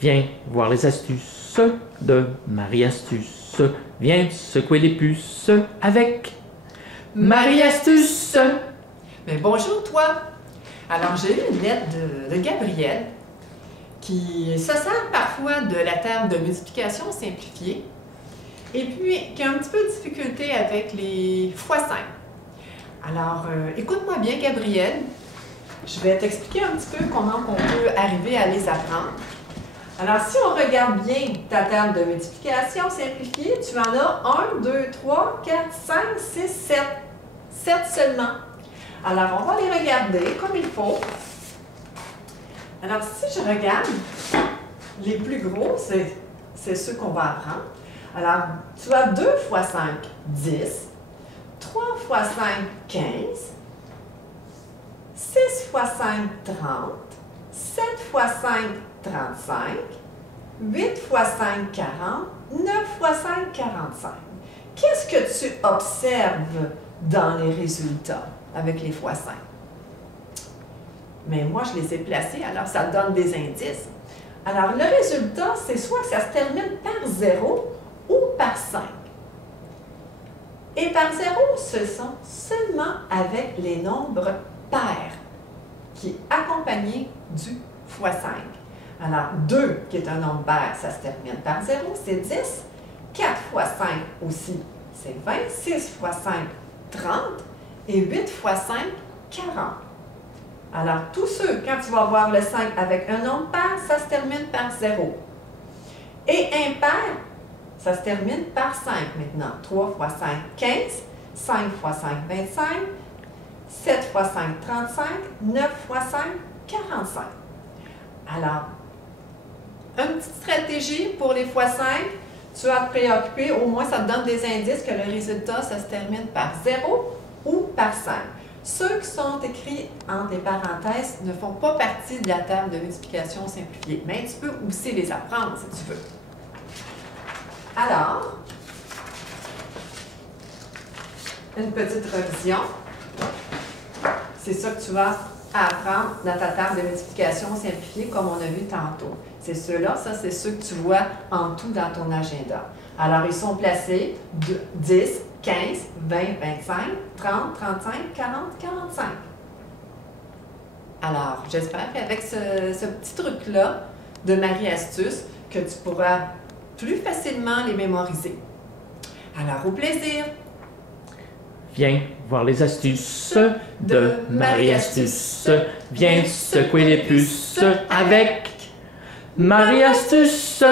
Viens voir les astuces de Marie Astuce. Viens secouer les puces avec Marie Astuce. Mais bonjour toi! Alors j'ai eu une lettre de Gabrielle qui se sert parfois de la table de multiplication simplifiée et puis qui a un petit peu de difficulté avec les x5. Alors écoute-moi bien Gabrielle, je vais t'expliquer un petit peu comment on peut arriver à les apprendre. Alors, si on regarde bien ta table de multiplication simplifiée, tu en as 1, 2, 3, 4, 5, 6, 7. 7 seulement. Alors, on va les regarder comme il faut. Alors, si je regarde, les plus gros, c'est ceux qu'on va apprendre. Alors, tu as 2 fois 5, 10. 3 fois 5, 15. 6 fois 5, 30. 7 fois 5, 35, 8 fois 5, 40, 9 fois 5, 45. Qu'est-ce que tu observes dans les résultats avec les fois 5? Mais moi, je les ai placés, alors ça donne des indices. Alors, le résultat, c'est soit que ça se termine par 0 ou par 5. Et par 0, ce sont seulement avec les nombres pairs, qui est accompagné du fois 5. Alors, 2, qui est un nombre pair, ça se termine par 0, c'est 10. 4 fois 5 aussi, c'est 20. 6 fois 5, 30. Et 8 fois 5, 40. Alors, tous ceux, quand tu vas voir le 5 avec un nombre pair, ça se termine par 0. Et impair, ça se termine par 5 maintenant. 3 fois 5, 15. 5 fois 5, 25. 7 fois 5, 35. 9 fois 5, 45. Alors, une petite stratégie pour les fois 5, tu as à te préoccuper, au moins ça te donne des indices que le résultat, ça se termine par 0 ou par 5. Ceux qui sont écrits entre les parenthèses ne font pas partie de la table de multiplication simplifiée, mais tu peux aussi les apprendre si tu veux. Alors, une petite revision. C'est ça que tu vas apprendre dans ta table de multiplication simplifiée comme on a vu tantôt. C'est ceux-là, ça c'est ceux que tu vois en tout dans ton agenda. Alors, ils sont placés de 10, 15, 20, 25, 30, 35, 40, 45. Alors, j'espère qu'avec ce petit truc-là de Marie Astuce, que tu pourras plus facilement les mémoriser. Alors, au plaisir! Viens voir les astuces de Marie Astuce. Viens secouer les puces avec Marie Astuce.